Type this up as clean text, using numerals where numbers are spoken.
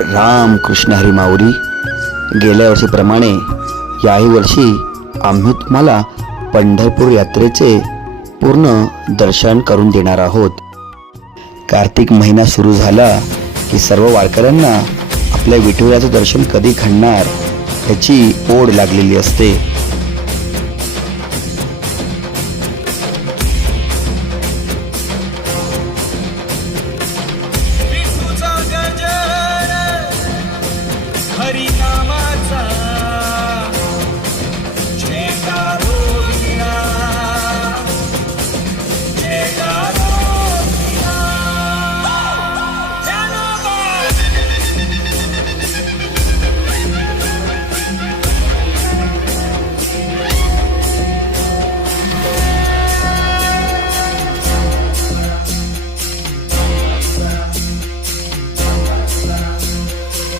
राम कृष्ण हरी माऊली. गेल्या वर्षीप्रमाणे याही वर्षी आम्ही तुम्हाला पंढरपूर यात्रेचे पूर्ण दर्शन करून देणार आहोत. कार्तिक महिना सुरू झाला की सर्व वारकऱ्यांना आपल्या विठुरायाचं दर्शन कधी घडणार याची ओढ लागलेली असते.